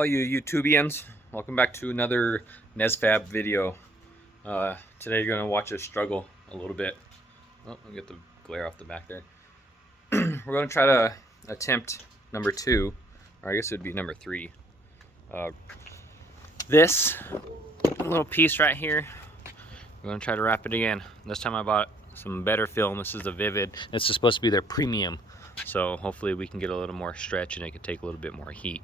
all you YouTubians. Welcome back to another NesFab video. Today you're going to watch us struggle a little bit. Oh, I'll get the glare off the back there. We're going to try to attempt number 2, or I guess it would be number 3. This little piece right here, we're going to try to wrap it again. This time I bought some better film. This is the Vivid. This is supposed to be their premium. So hopefully we can get a little more stretch and it can take a little bit more heat.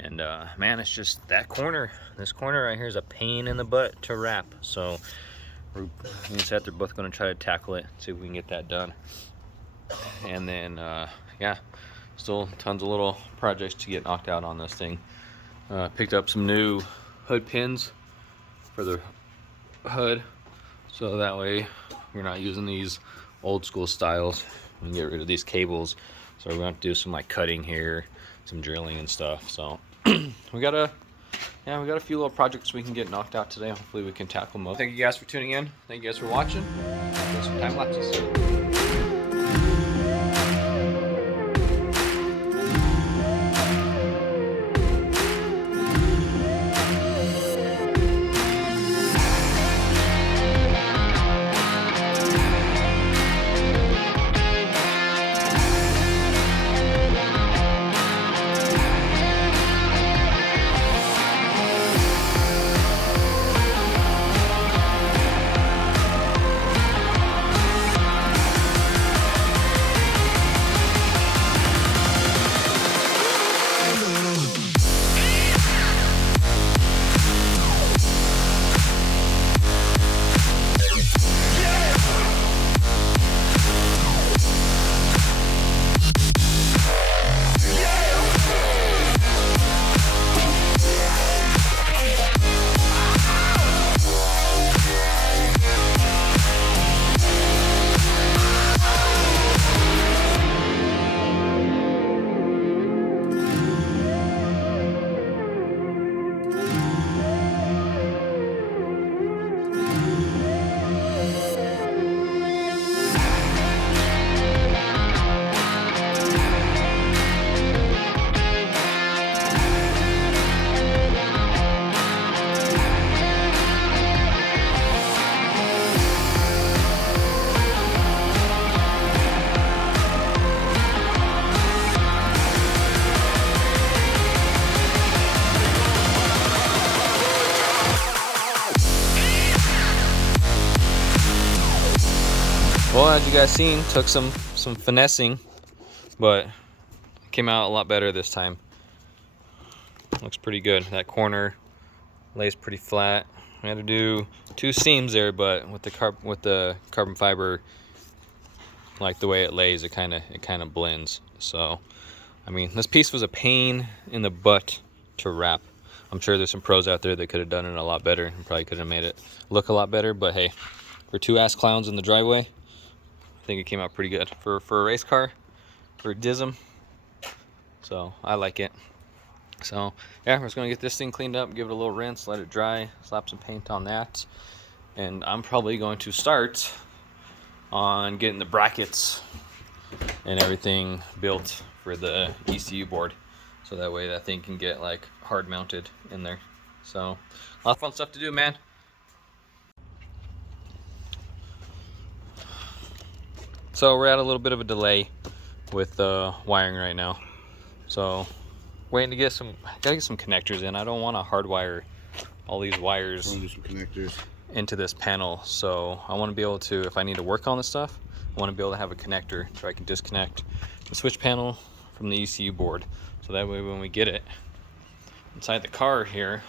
And man, it's just that corner. This corner right here is a pain in the butt to wrap. So me and Seth are both going to try to tackle it, see if we can get that done. And then yeah, still tons of little projects to get knocked out on this thing. Picked up some new hood pins for the hood, so that way we're not using these old school styles. And get rid of these cables, so we're going to have to do some like cutting here, some drilling and stuff. So we got a few little projects we can get knocked out today. Hopefully we can tackle most. Thank you guys for tuning in. Thank you guys for watching. Do some time lapses. Well, as you guys seen, took some finessing, but it came out a lot better this time. Looks pretty good. That corner lays pretty flat. I had to do 2 seams there, but with the carbon fiber, like the way it lays, it kind of blends. So, I mean, this piece was a pain in the butt to wrap. I'm sure there's some pros out there that could have done it a lot better and probably could have made it look a lot better. But hey, for 2 ass clowns in the driveway, I think it came out pretty good for a race car, for a DSM. So I like it. So yeah, we're just gonna get this thing cleaned up, give it a little rinse, let it dry, slap some paint on that, and I'm probably going to start on getting the brackets and everything built for the ECU board, so that way that thing can get like hard mounted in there. So a lot of fun stuff to do, man. So we're at a little bit of a delay with wiring right now. So waiting to get gotta get some connectors in. I don't want to hardwire all these wires into this panel. So I want to be able to, if I need to work on this stuff, I want to be able to have a connector so I can disconnect the switch panel from the ECU board. So that way when we get it inside the car here,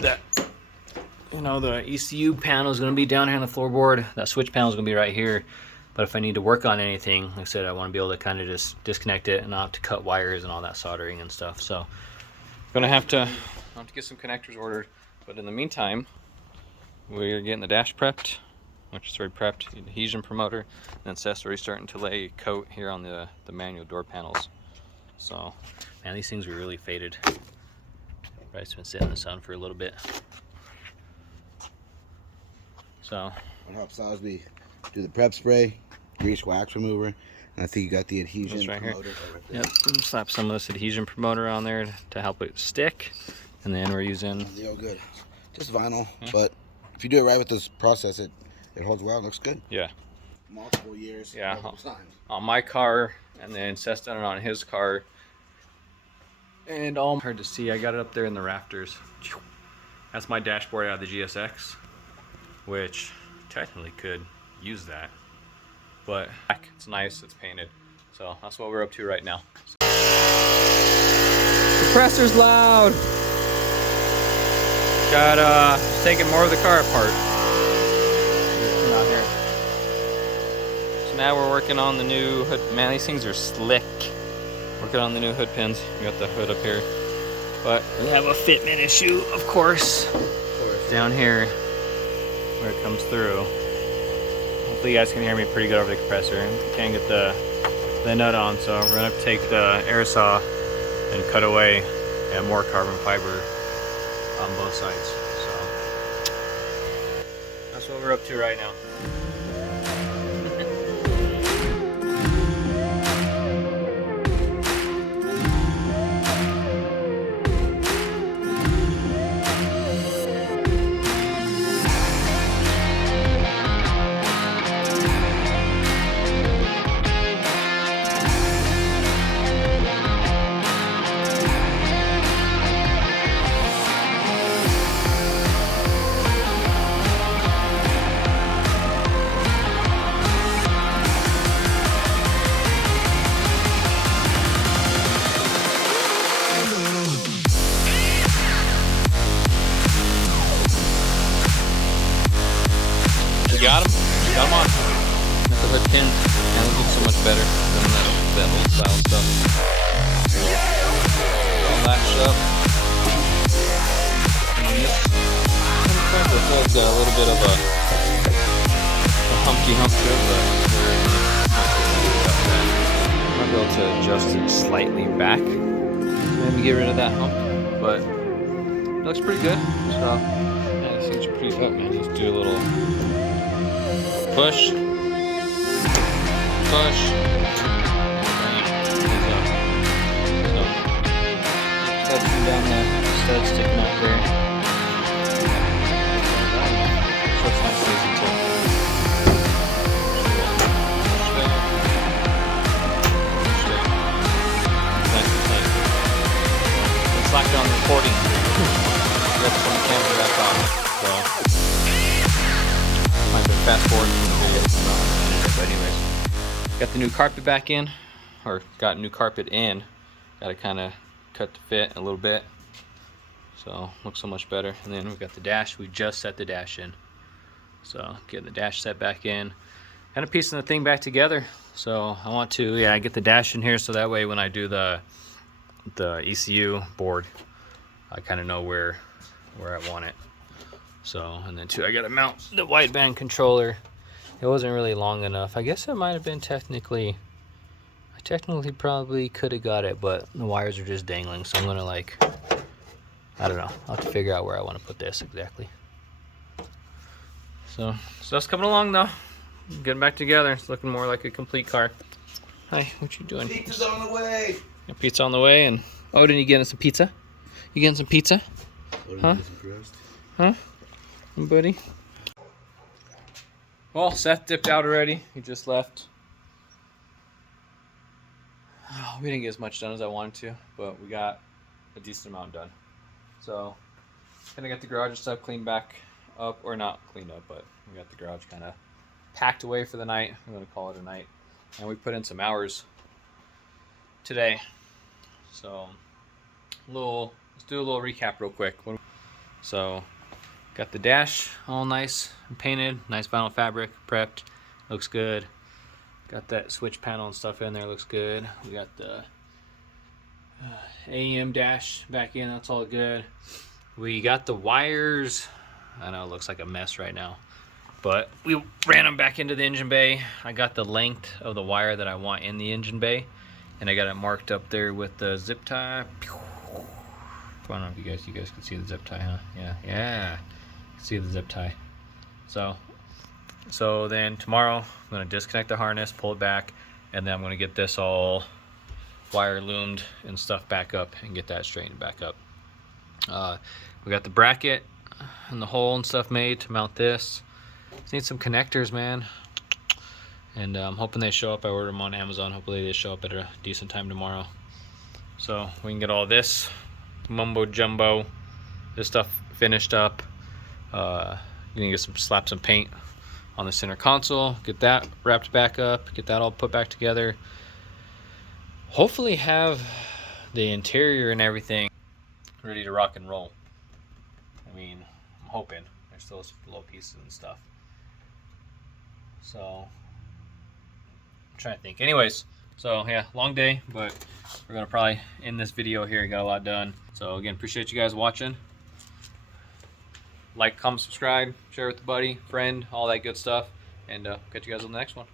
that, you know, the ECU panel is going to be down here on the floorboard. That switch panel is going to be right here. But if I need to work on anything, like I said, I want to be able to kind of just disconnect it and not have to cut wires and all that soldering and stuff. So I'm going to have to get some connectors ordered. But in the meantime, we're getting the dash prepped, which is already prepped, the adhesion promoter, and then Seth's already starting to lay a coat here on the manual door panels. So, man, these things were really faded. It's been sitting in the sun for a little bit. So I'll help Sosby do the prep spray, grease wax remover, And I think you got the adhesion right here. promoter right there. Yep, slap some of this adhesion promoter on there to help it stick. And then we're using... They're all good. Just vinyl, but if you do it right with this process, it holds well. It looks good. Yeah. Multiple years. Yeah. Multiple times. On my car, and then Seth's done it on his car. And all hard to see. I got it up there in the rafters. That's my dashboard out of the GSX, which technically could use that. But it's nice, it's painted. So that's what we're up to right now. Compressor's loud. Got taking more of the car apart. Come out here. So now we're working on the new hood. Man, these things are slick. Working on the new hood pins. We got the hood up here, but we have a fitment issue, of course, down here where it comes through. Hopefully you guys can hear me pretty good over the compressor. Can't get the nut on, so we're gonna have to take the air saw and cut away more carbon fiber on both sides. So that's what we're up to right now. Got him on. That's the hood pin. And it looks so much better than that old style stuff. All latched up. And this hood's got a little bit of a humpty hump to it, but might be able to adjust it slightly back. Maybe get rid of that hump, but it looks pretty good. So yeah, these things are pretty dope, man. Just do a little push, push, so touching down the stud sticking out there. So it's nice and easy too. Nice and tight. It's like on recording. Let's put the camera back on. So might be fast forward. But anyways, got the new carpet back in, or got new carpet in. Got to kind of cut the fit a little bit, so looks so much better. And then we've got the dash. We just set the dash in, so getting the dash set back in, kind of piecing the thing back together. So I want to, get the dash in here, so that way when I do the ECU board, I kind of know where I want it. So, and then too, I gotta mount the wideband controller. It wasn't really long enough. I guess it might have been technically, I technically probably could have got it, but the wires are just dangling. So I'm gonna I don't know. I'll have to figure out where I want to put this exactly. So stuff's coming along though. Getting back together. It's looking more like a complete car. Hi, what you doing? Pizza's on the way. Got pizza on the way, and oh, didn't you get us some pizza? You getting some pizza? Huh? Huh? Buddy. Well, Seth dipped out already. He just left. Oh, we didn't get as much done as I wanted to, but we got a decent amount done. So, gonna get the garage and stuff cleaned back up, or not cleaned up, but we got the garage kind of packed away for the night. I'm gonna call it a night, and we put in some hours today. So, let's do a little recap real quick. So, got the dash all nice and painted, nice vinyl fabric, prepped, looks good. Got that switch panel and stuff in there, looks good. We got the AEM dash back in, that's all good. We got the wires, I know it looks like a mess right now, but we ran them back into the engine bay. I got the length of the wire that I want in the engine bay, and I got it marked up there with the zip tie. I don't know if you guys can see the zip tie, huh? Yeah. See the zip tie. So then tomorrow I'm gonna disconnect the harness, pull it back, and then I'm gonna get this all wire loomed and stuff back up and get that straightened back up. We got the bracket and the hole and stuff made to mount this. Just need some connectors, man. And I'm hoping they show up. I ordered them on Amazon. Hopefully they show up at a decent time tomorrow. So we can get all this mumbo jumbo, this stuff finished up. You need to slap some paint on the center console, get that wrapped back up, get that all put back together. Hopefully have the interior and everything ready to rock and roll. I mean, I'm hoping. There's still some little pieces and stuff. So I'm trying to think. Anyways, so yeah, long day, but we're gonna probably end this video here. Got a lot done. So again, appreciate you guys watching. Like, comment, subscribe, share with a buddy, friend, all that good stuff, and catch you guys on the next one.